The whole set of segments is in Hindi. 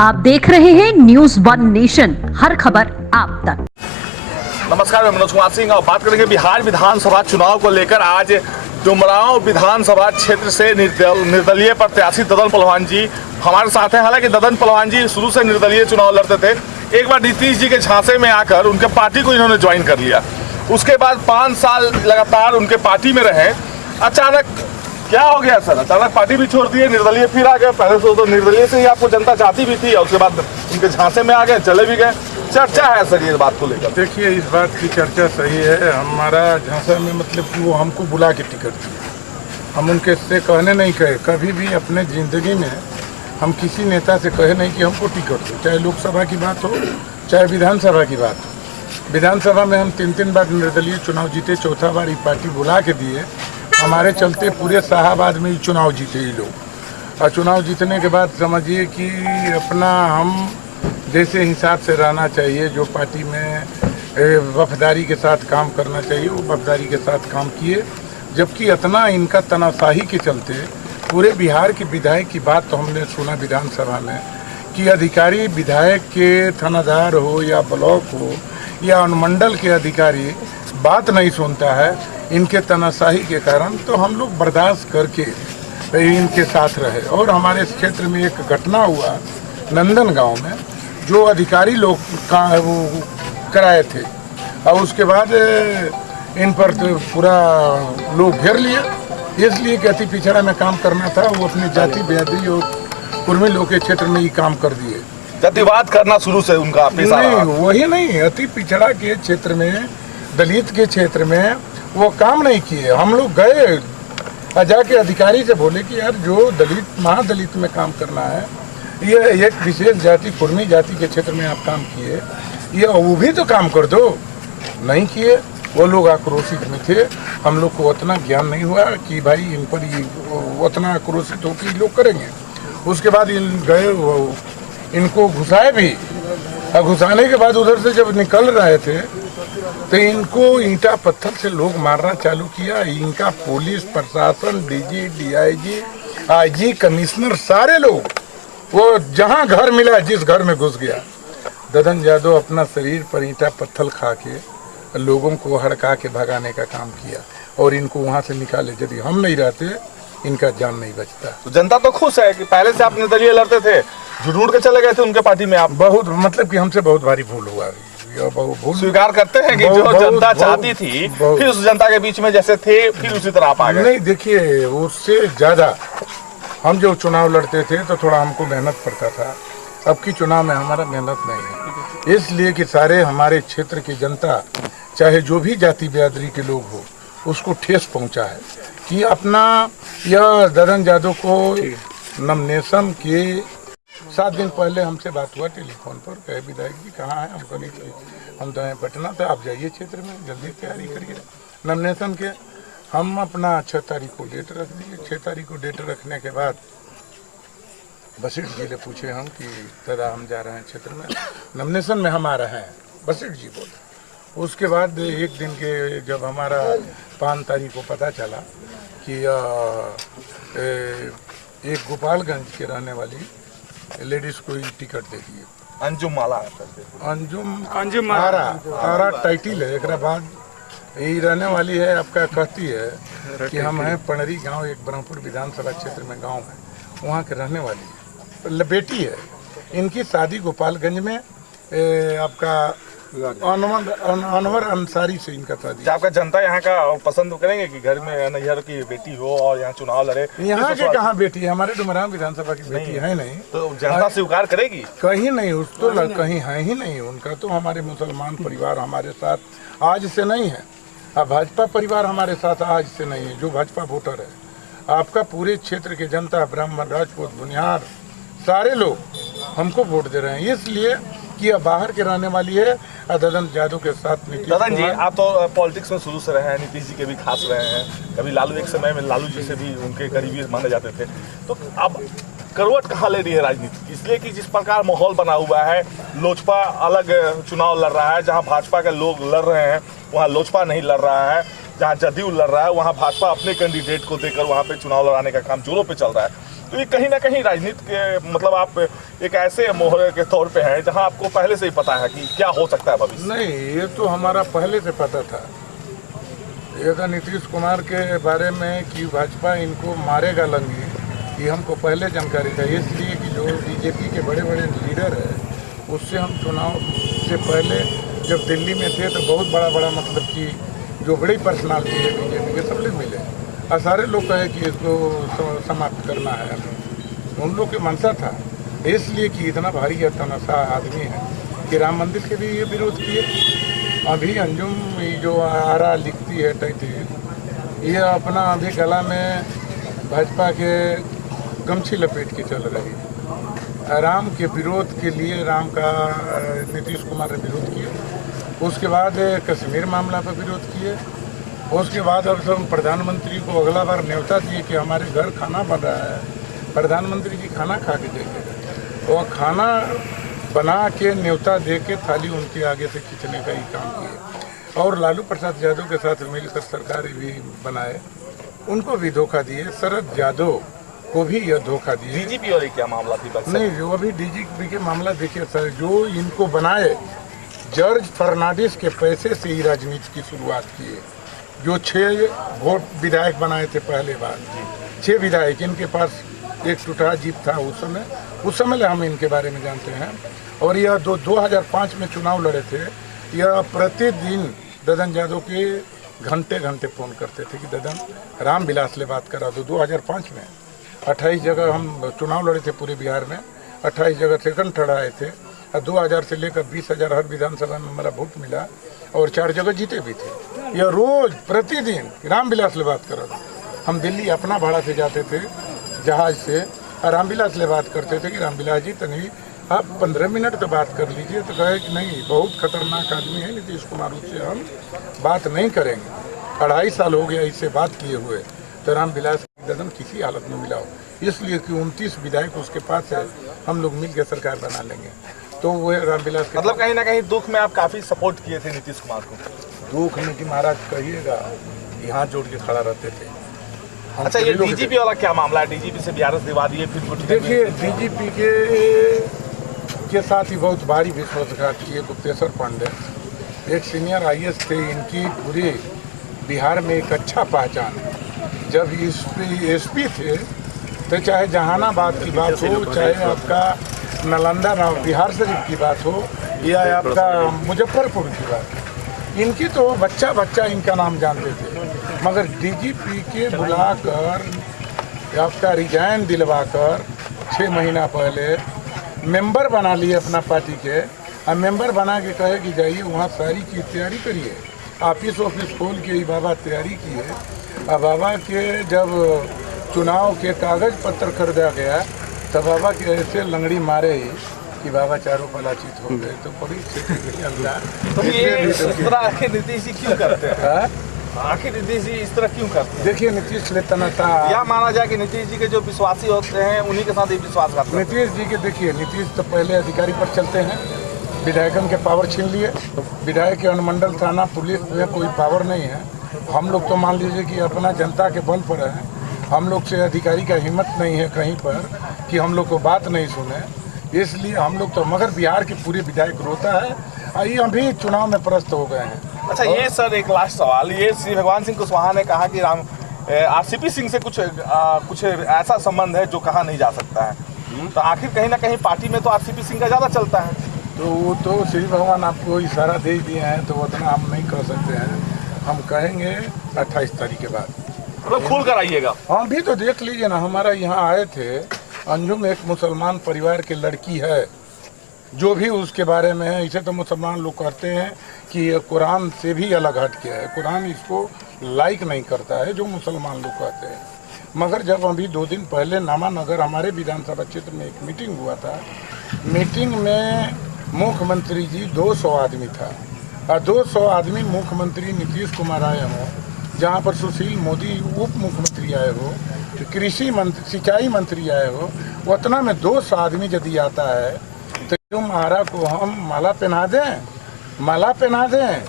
आप देख रहे हैं न्यूज वन नेशन, हर खबर आप तक। नमस्कार, मैं मनोज कुमार सिंह और बात करेंगे बिहार विधानसभा चुनाव को लेकर। आज डुमरांव विधानसभा क्षेत्र से निर्दलीय प्रत्याशी ददन पहलवान जी हमारे साथ हैं। हालांकि ददन पहलवान जी शुरू से निर्दलीय चुनाव लड़ते थे। एक बार नीतीश जी के झांसे में आकर उनके पार्टी को इन्होंने ज्वाइन कर लिया। उसके बाद 5 साल लगातार उनके पार्टी में रहे। अचानक क्या हो गया सर? अचानक पार्टी भी छोड़ दिए, निर्दलीय फिर आ गए। पहले तो निर्दलीय से ही आपको जनता चाहती भी थी और उसके बाद उनके झांसे में आ गए, चले भी गए। चर्चा है सर ये बात को लेकर। देखिए, इस बात की चर्चा सही है। हमारा झांसा में मतलब कि वो हमको बुला के टिकट दिए। हम उनके से कहने नहीं कहे, कभी भी अपने ज़िंदगी में हम किसी नेता से कहे नहीं कि हमको टिकट दो, चाहे लोकसभा की बात हो चाहे विधानसभा की बात हो। विधानसभा में हम 3 बार निर्दलीय चुनाव जीते, चौथा बार ये पार्टी बुला के दिए। हमारे चलते पूरे शाहाबाद में ही चुनाव जीते ये लोग। और चुनाव जीतने के बाद समझिए कि अपना हम जैसे हिसाब से रहना चाहिए, जो पार्टी में वफादारी के साथ काम करना चाहिए वो वफादारी के साथ काम किए। जबकि इतना इनका तनाशाही के चलते पूरे बिहार के विधायक की बात तो हमने सुना विधानसभा में कि अधिकारी विधायक के थानादार हो या ब्लॉक हो या अनुमंडल के अधिकारी बात नहीं सुनता है इनके तनाशाही के कारण। तो हम लोग बर्दाश्त करके इनके साथ रहे। और हमारे इस क्षेत्र में एक घटना हुआ नंदन गांव में, जो अधिकारी लोग का वो कराए थे और उसके बाद इन पर तो पूरा लोग घेर लिए, इसलिए कि अति पिछड़ा में काम करना था। वो अपनी जाति बेअदबी और कुर्मी लोग के क्षेत्र में ही काम कर दिए। जातिवाद करना शुरू से उनका पेशा रहा। नहीं, वही नहीं, अति पिछड़ा के क्षेत्र में, दलित के क्षेत्र में वो काम नहीं किए। हम लोग गए और जाके अधिकारी से बोले कि यार जो दलित महादलित में काम करना है, ये एक विशेष जाति कुर्मी जाति के क्षेत्र में आप काम किए, ये वो भी तो काम कर दो। नहीं किए। वो लोग आक्रोशित में थे। हम लोग को उतना ज्ञान नहीं हुआ कि भाई इन पर ये उतना आक्रोशित होकर ये लोग करेंगे। उसके बाद इन गए, इनको घुसाए भी। और घुसाने के बाद उधर से जब निकल रहे थे तो इनको ईंटा पत्थर से लोग मारना चालू किया। इनका पुलिस प्रशासन, डीजी, डीआईजी, आईजी, कमिश्नर, सारे लोग वो जहां घर मिला जिस घर में घुस गया। ददन यादव अपना शरीर पर ईंटा पत्थर खा के लोगों को हड़का के भगाने का काम किया और इनको वहां से निकाले। यदि हम नहीं रहते इनका जान नहीं बचता। तो जनता तो खुश है कि पहले से आप निर्दलीय लड़ते थे, ढूंढ के चले गए थे उनके पार्टी में आप। बहुत मतलब कि हमसे बहुत भारी भूल हुआ। भूल स्वीकार करते हैं कि जो जनता चाहती थी फिर उस जनता के बीच में जैसे थे फिर उसी तरह आप आ गए। नहीं, देखिए, उससे ज्यादा हम जो चुनाव लड़ते थे तो थोड़ा हमको मेहनत पड़ता था। अब की चुनाव में हमारा मेहनत नहीं है, इसलिए कि सारे हमारे क्षेत्र की जनता, चाहे जो भी जाति बिरादरी के लोग हो, उसको ठेस पहुंचा है कि अपना यह ददन यादव को नॉमिनेशन के 7 दिन पहले हमसे बात हुआ टेलीफोन पर। कहे विधायक जी कहाँ हैं? हमको नहीं चाहिए, हम तो हैं पटना, तो आप जाइए क्षेत्र में, जल्दी तैयारी करिए नॉमिनेशन के। हम अपना 6 तारीख को डेट रख दिए। 6 तारीख को डेट रखने के बाद बसीठ जी ने पूछे हम कि दादा हम जा रहे हैं क्षेत्र में, नॉमिनेशन में हम आ रहे हैं, बसीठ जी बोले। उसके बाद एक दिन के जब हमारा 5 तारीख को पता चला कि एक गोपालगंज के रहने वाली लेडीज को ही टिकट दे दिए। अंजुम माला, अंजुम आरा टाइटिल है। एक बाद यही रहने वाली है, आपका कहती है कि हम हैं पणरी गांव, एक ब्रह्मपुर विधानसभा क्षेत्र में गांव है, वहाँ के रहने वाली है। बेटी है इनकी शादी गोपालगंज में आपका अनवर अंसारी से इनका शादी। आपका जनता यहाँ का पसंद करेंगे कि घर में नैहर की बेटी हो और यहाँ चुनाव लड़े? यहाँ के कहाँ बेटी है? हमारे डुमरांव विधानसभा की बेटी है नहीं। तो जनता स्वीकार करेगी? कहीं नहीं, उस तो कहीं है ही नहीं उनका। तो हमारे मुसलमान परिवार हमारे साथ आज से नहीं है, अब भाजपा परिवार हमारे साथ आज से नहीं है। जो भाजपा वोटर है, आपका पूरे क्षेत्र के जनता, ब्राह्मण, राजपूत, बुनियाद, सारे लोग हमको वोट दे रहे हैं, इसलिए कि बाहर के रहने वाली है ददन यादव के साथ। ददन जी, आप तो पॉलिटिक्स में शुरू से रहे हैं, नीतीश जी के भी खास रहे हैं, कभी लालू, एक समय में लालू जी से भी उनके करीबी माने जाते थे। तो अब करवट कहाँ ले रही है राजनीति? इसलिए कि जिस प्रकार माहौल बना हुआ है, लोजपा अलग चुनाव लड़ रहा है, जहाँ भाजपा के लोग लड़ रहे हैं वहाँ लोजपा नहीं लड़ रहा है, जहाँ जदयू लड़ रहा है वहाँ भाजपा अपने कैंडिडेट को देकर वहाँ पे चुनाव लड़ाने का काम जोरों पे चल रहा है। तो ये कहीं ना कहीं राजनीति के मतलब आप एक ऐसे मोहरे के तौर पे हैं जहां आपको पहले से ही पता है कि क्या हो सकता है भविष्य। नहीं, ये तो हमारा पहले से पता था। ये था नीतीश कुमार के बारे में कि भाजपा इनको मारेगा लंगी, ये हमको पहले जानकारी था। इसलिए कि जो बीजेपी के बड़े बड़े लीडर है उससे हम चुनाव से पहले जब दिल्ली में थे तो बहुत बड़ा मतलब कि जो बड़ी पर्सनालिटी है बीजेपी के सब लोग मिले और सारे लोग कहे कि इसको समाप्त करना है। उन लोग के मनसा था, इसलिए कि इतना भारी तनाशा आदमी है कि राम मंदिर के भी ये विरोध किए। अभी अंजुम जो आरा लिखती है ये अपना अभी गला में भाजपा के गमछी लपेट के चल रही है। राम के विरोध के लिए राम का नीतीश कुमार ने विरोध किया। उसके बाद कश्मीर मामला पर विरोध किए। उसके बाद अब सब प्रधानमंत्री को अगला बार न्योता दिए कि हमारे घर खाना बन रहा है, प्रधानमंत्री जी खाना खा के देंगे। और खाना बना के न्योता दे के थाली उनके आगे से खींचने का ही काम किए। और लालू प्रसाद यादव के साथ मिलकर सरकार भी बनाए, उनको भी धोखा दिए। शरद यादव को भी यह धोखा दिए। डीजीपी और क्या मामला थी? नहीं, जो अभी डीजीपी के मामला देखिए सर, जो इनको बनाए जॉर्ज फर्नांडिस के पैसे से ही राजनीति की शुरुआत किए। जो 6 वोट विधायक बनाए थे पहले बार, 6 विधायक, इनके पास एक टूटा जीप था उस समय हम इनके बारे में जानते हैं। और यह 2005 में चुनाव लड़े थे। यह प्रतिदिन ददन यादव के घंटे फोन करते थे कि ददन राम विलास से बात करा दो। 2005 में 28 जगह हम चुनाव लड़े थे पूरे बिहार में, 28 जगह सेकंड थर्ड आए थे। और 2000 से लेकर 20,000 हर विधानसभा में हमारा वोट मिला और 4 जगह जीते भी थे। यह रोज प्रतिदिन रामविलास से बात करा दो। हम दिल्ली अपना भाड़ा से जाते थे जहाज से और रामविलास से बात करते थे कि रामविलास जी तनी आप 15 मिनट तो बात कर लीजिए। तो कहे कि नहीं, बहुत खतरनाक आदमी है नीतीश कुमार, उससे हम बात नहीं करेंगे। 2.5 साल हो गया इससे बात किए हुए। तो रामविलास ददन किसी हालत में मिलाओ, इसलिए कि 29 विधायक उसके पास है, हम लोग मिल के सरकार बना लेंगे। तो वो रामविलास मतलब कहीं ना कहीं दुख में आप काफी सपोर्ट किए थे नीतीश कुमार को। दुख में कि महाराज कहिएगा, यहाँ जोड़ के खड़ा रहते थे। अच्छा, ये डीजीपी वाला क्या मामला है? डीजीपी से BRS दिवा दिए, फिर देखिए डीजीपी के साथ ही बहुत भारी विश्वासघात किए गुप्तेश्वर पांडे, एक सीनियर IAS थे। इनकी पूरी बिहार में एक अच्छा पहचान है। जब SP थे तो चाहे जहानाबाद की बात हो, चाहे आपका नालंदा बिहार शरीफ की बात हो, या आपका मुजफ्फरपुर की बात, इनकी तो बच्चा इनका नाम जानते थे। मगर DGP के बुलाकर आपका रिजाइन दिलवाकर 6 महीना पहले मेंबर बना लिए अपना पार्टी के। और मेंबर बना के कहे कि जाइए वहाँ सारी चीज़ तैयारी करिए, ऑफिस खोल के बाबा तैयारी किए। और बाबा के जब चुनाव के कागज पत्र खरीदा गया तब बाबा के ऐसे लंगड़ी मारे ही कि बाबा चारों पलाचित हो गए। तो बड़ी नीतीश जी क्यों करते हैं? आखिर नीतीश जी इस तरह क्यों करते हैं? देखिए नीतीश ने तनाशा, या माना जाए कि नीतीश जी के जो विश्वासी होते हैं उन्हीं के साथ ही विश्वासघात करते हैं। नीतीश जी के देखिए, नीतीश तो पहले अधिकारी पर चलते हैं, विधायकन के पावर छीन लिए। विधायक के अनुमंडल थाना पुलिस में कोई पावर नहीं है। हम लोग तो मान लीजिए कि अपना जनता के बल पर है। हम लोग से अधिकारी का हिम्मत नहीं है कहीं पर कि हम लोग को बात नहीं सुने, इसलिए हम लोग तो, मगर बिहार के पूरे विधायक रोता है। ये अभी चुनाव में परास्त हो गए हैं। अच्छा, ये सर एक लास्ट सवाल, ये श्री भगवान सिंह कुशवाहा ने कहा कि RCP सिंह से कुछ ऐसा संबंध है जो कहा नहीं जा सकता है। तो आखिर कहीं ना कहीं पार्टी में तो RCP सिंह का ज़्यादा चलता है। तो वो तो श्री भगवान आपको इशारा दे दिए हैं, तो उतना हम नहीं कर सकते हैं। हम कहेंगे 28 तारीख के बाद, मतलब खुल कर आइएगा। हम भी तो देख लीजिए ना, हमारा यहाँ आए थे अंजुम, एक मुसलमान परिवार की लड़की है। जो भी उसके बारे में है, इसे तो मुसलमान लोग कहते हैं कि ये कुरान से भी अलग हट के है, कुरान इसको लाइक नहीं करता है, जो मुसलमान लोग कहते हैं। मगर जब अभी 2 दिन पहले नामानगर हमारे विधानसभा क्षेत्र में एक मीटिंग हुआ था, मीटिंग में मुख्यमंत्री जी 200 आदमी था और 200 आदमी मुख्यमंत्री नीतीश कुमार आए हों, जहाँ पर सुशील मोदी उप मुख्यमंत्री आए हो, कृषि मंत्री, सिंचाई मंत्री आए हो, उतना में 200 आदमी यदि आता है तो क्यों महाराज को हम माला पहना दें?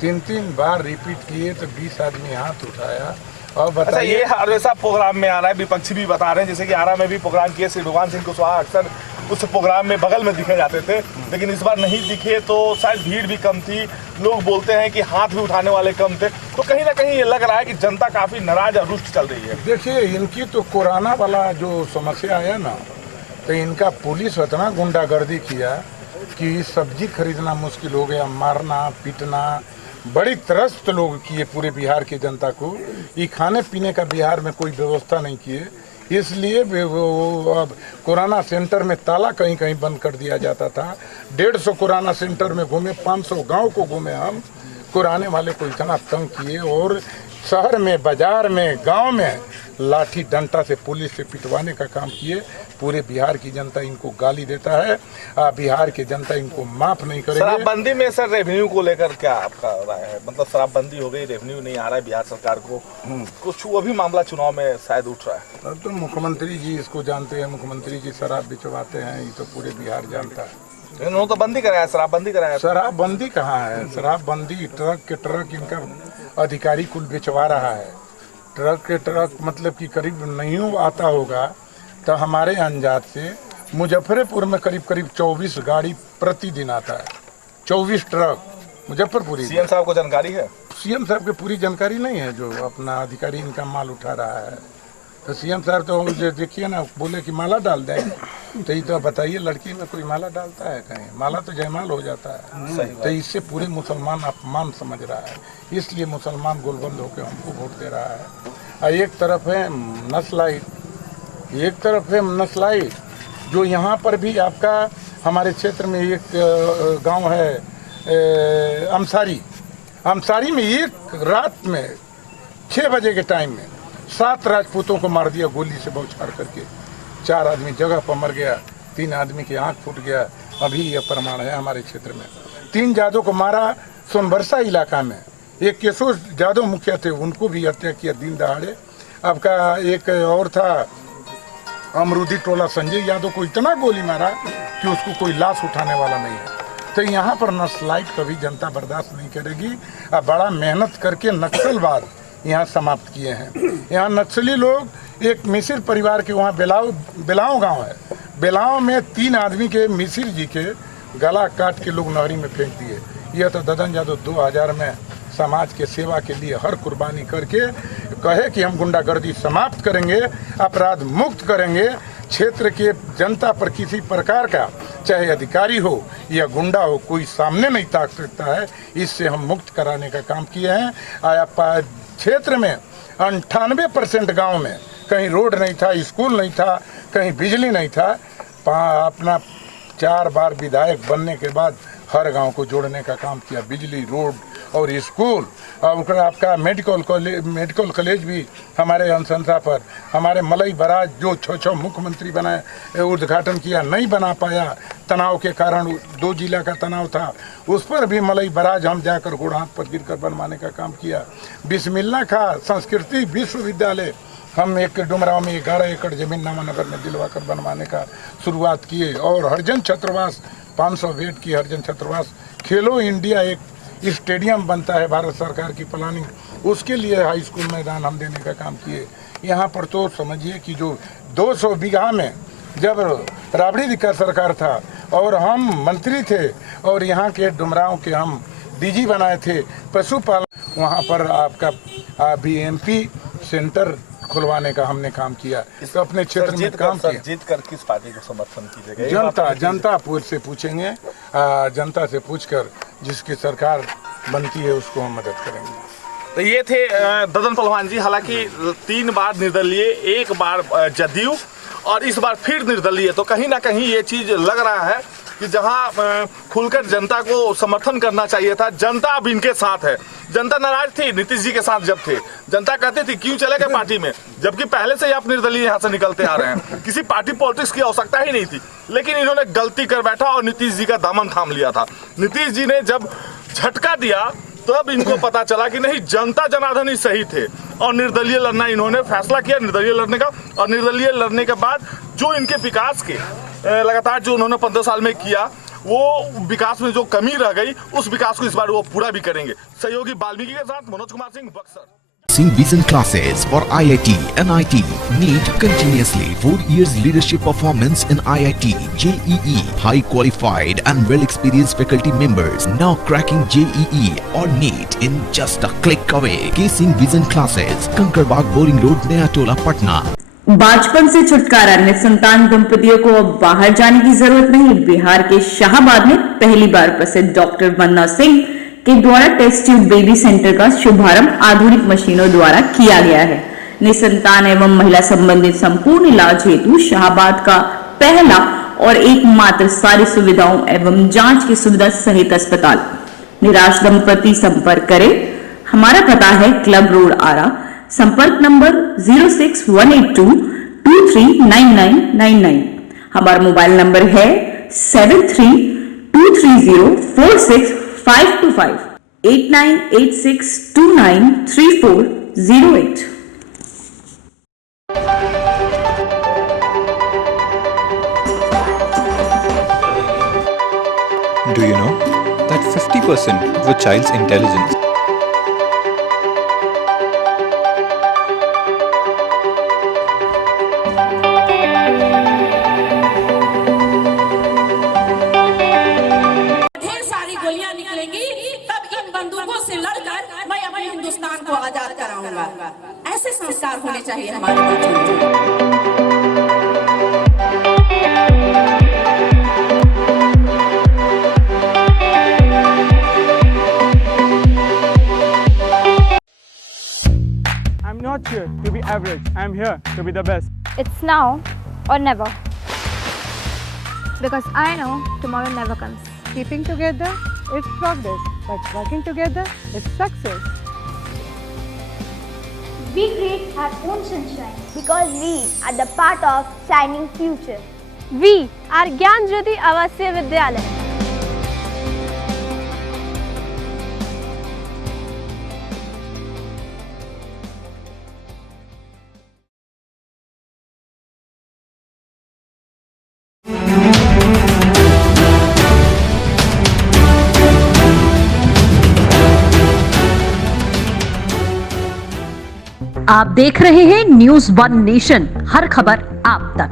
3 बार रिपीट किए तो 20 आदमी हाथ उठाया और अच्छा, बताइए। ये हमेशा प्रोग्राम में आ रहा है, विपक्षी भी बता रहे हैं, जैसे कि आरा में भी प्रोग्राम किए, श्री भगवान सिंह कुशवाहा अक्सर उस प्रोग्राम में बगल में दिखे जाते थे, लेकिन इस बार नहीं दिखे, तो शायद भीड़ भी कम थी, लोग बोलते हैं कि हाथ भी उठाने वाले कम थे, तो कहीं ना कहीं ये लग रहा है कि जनता काफी नाराज और रुष्ट चल रही है। देखिए, इनकी तो कोरोना वाला जो समस्या है ना, तो इनका पुलिस इतना गुंडागर्दी किया कि सब्जी खरीदना मुश्किल हो गया, मारना पीटना, बड़ी त्रस्त लोग किए पूरे बिहार की जनता को। ये खाने पीने का बिहार में कोई व्यवस्था नहीं किए, इसलिए वो अब कोरोना सेंटर में ताला कहीं कहीं बंद कर दिया जाता था। 150 कोरोना सेंटर में घूमे, 500 गांव को घूमे हम, कोरोना वाले को इतना तंग किए, और शहर में, बाजार में, गांव में लाठी डंडा से पुलिस से पिटवाने का काम किए। पूरे बिहार की जनता इनको गाली देता है, बिहार की जनता इनको माफ नहीं करेगी। शराबबंदी में सर रेवेन्यू को लेकर क्या आपका राय है? मतलब शराबबंदी हो गई, रेवेन्यू नहीं आ रहा है बिहार सरकार को, कुछ वो भी मामला चुनाव में शायद उठ रहा है। अब तो मुख्यमंत्री जी इसको जानते हैं, मुख्यमंत्री जी शराब बिचवाते हैं, ये तो पूरे बिहार जानता है। इन्होंने तो बंदी कराया, शराबबंदी कराया। शराबबंदी कहाँ है? शराबबंदी ट्रक के ट्रक इनका अधिकारी कुल बिचवा रहा है। ट्रक के ट्रक मतलब कि करीब नहीं आता होगा, तो हमारे अंदाज से मुजफ्फरपुर में करीब 24 गाड़ी प्रतिदिन आता है, 24 ट्रक मुजफ्फरपुर। सीएम साहब को जानकारी है? सीएम साहब की पूरी जानकारी नहीं है, जो अपना अधिकारी इनका माल उठा रहा है। तो सीएम साहब तो मुझे देखिए ना, बोले कि माला डाल दें, तो ये तो बताइए, लड़की में कोई माला डालता है कहीं? माला तो जयमाल हो जाता है। तो इससे पूरे मुसलमान अपमान समझ रहा है, इसलिए मुसलमान गोलबंद होकर हमको वोट दे रहा है। और एक तरफ है नस्लाइट, जो यहाँ पर भी आपका हमारे क्षेत्र में एक गांव है अमसारी में एक रात में 6 बजे के टाइम में 7 राजपूतों को मार दिया गोली से बौछार करके। 4 आदमी जगह पर मर गया, 3 आदमी की आंख फूट गया। अभी यह प्रमाण है हमारे क्षेत्र में। 3 जादव को मारा सोनबरसा इलाका में। एक केशव जादव मुखिया थे, उनको भी हत्या किया दिन दहाड़े। आपका एक और था अमरूदी टोला, संजय यादव को इतना गोली मारा कि उसको कोई लाश उठाने वाला नहीं है। तो यहाँ पर नस्लाइट कभी जनता बर्दाश्त नहीं करेगी। अब बड़ा मेहनत करके नक्सलवाद यहाँ समाप्त किए हैं। यहाँ नक्सली लोग एक मिसिर परिवार के, वहाँ बेलाव गांव है, बेलाव में 3 आदमी के मिसिर जी के गला काट के लोग नहरी में फेंक दिए। यह तो ददन यादव 2000 में समाज के सेवा के लिए हर कुर्बानी करके कहे कि हम गुंडागर्दी समाप्त करेंगे, अपराध मुक्त करेंगे, क्षेत्र के जनता पर किसी प्रकार का चाहे अधिकारी हो या गुंडा हो कोई सामने नहीं ताक सकता है, इससे हम मुक्त कराने का काम किए हैं। क्षेत्र में 98% गांव में कहीं रोड नहीं था, स्कूल नहीं था, कहीं बिजली नहीं था। अपना 4 बार विधायक बनने के बाद हर गांव को जोड़ने का काम किया, बिजली, रोड और स्कूल। और आपका मेडिकल कॉलेज भी हमारे अनुशंसा पर हमारे मलई बराज जो 6 मुख्यमंत्री बनाए, उद्घाटन किया, नहीं बना पाया तनाव के कारण। 2 जिला का तनाव था, उस पर भी मलई बराज हम जाकर गोड़ हाथ पर गिरकर बनवाने का काम किया। बिस्मिल्लाह खां संस्कृति विश्वविद्यालय हम एक डुमराव में 11 एकड़ जमीन नामानगर में दिलवाकर बनवाने का शुरुआत किए। और हरिजन छात्रावास 500 बेड की हरिजन छात्रावास, खेलो इंडिया एक स्टेडियम बनता है भारत सरकार की प्लानिंग, उसके लिए हाई स्कूल मैदान हम देने का काम किए। यहाँ पर तो समझिए कि जो 200 बीघा में जब राबड़ी दिक्कत सरकार था और हम मंत्री थे और यहाँ के डुमराव के हम डीजी बनाए थे पशुपालन, वहाँ पर आपका बीएमपी सेंटर खुलवाने का हमने काम किया। तो अपने क्षेत्र में काम किया। जीत कर किस पार्टी को समर्थन कीजिएगा? जनता से पूछेंगे, जनता से पूछकर जिसकी सरकार बनती है उसको हम मदद करेंगे। तो ये थे ददन पहलवान जी। हालांकि 3 बार निर्दलीय, 1 बार जदयू और इस बार फिर निर्दलीय, तो कहीं ना कहीं ये चीज लग रहा है कि जहां खुलकर जनता को समर्थन करना चाहिए था, जनता अब इनके साथ है। जनता नाराज थी नीतीश जी के साथ जब थे, जनता कहती थी क्यों चले गए पार्टी में, जबकि पहले से ही आप निर्दलीय यहाँ से निकलते आ रहे हैं, किसी पार्टी पॉलिटिक्स की आवश्यकता ही नहीं थी। लेकिन इन्होंने गलती कर बैठा और नीतीश जी का दामन थाम लिया था। नीतीश जी ने जब झटका दिया तब इनको पता चला कि नहीं, जनता जनार्दन ही सही थे और निर्दलीय लड़ना इन्होंने फैसला किया, निर्दलीय लड़ने का। और निर्दलीय लड़ने के बाद जो इनके विकास के लगातार जो उन्होंने 15 साल में किया, वो विकास में जो कमी रह गई, उस विकास को इस बार वो पूरा भी करेंगे। सहयोगी वाल्मीकि के साथ Manoj Kumar Singh, Buxar. Casing Vision classes for IIT, NIT, NEET continuously 4 years leadership performance in IIT, JEE, high qualified and well experienced faculty members now cracking JEE or NEET in just a click away. Casing Vision classes, Kankarbaग Boring Road, Naya Tola, Patna. बाजपन से छुटकारा, निसंतान दंपतियों को अब बाहर जाने की जरूरत नहीं। बिहार के शाहाबाद में पहली बार प्रसिद्ध डॉक्टर वंदना सिंह के द्वारा टेस्ट ट्यूब बेबी सेंटर का शुभारंभ आधुनिक मशीनों द्वारा किया गया है। निसंतान एवं महिला संबंधित संपूर्ण इलाज हेतु शाहाबाद का पहला और एकमात्र सारी सुविधाओं एवं जांच की सुविधा सहित अस्पताल। निराश दंपति संपर्क करें। हमारा पता है क्लब रोड आरा। संपर्क नंबर 06182239999। हमारा मोबाइल नंबर है 7323046525 8986293408। Do you know that 50% of a child's intelligence ढेर सारी गोलियां निकलेंगी, तब इन बंदूकों से लड़कर मैं अपने हिंदुस्तान को आजाद कराऊंगा। ऐसे संस्कार होने चाहिए हमारे बच्चों में। I'm not here to be average. I'm here to be the best. It's now or never. Because I know tomorrow never comes. Keeping together is progress, but working together is success. We create our own sunshine because we are the part of shining future. We are Gyan Jyoti Avasya Vidyalaya. आप देख रहे हैं न्यूज़ वन नेशन, हर खबर आप तक।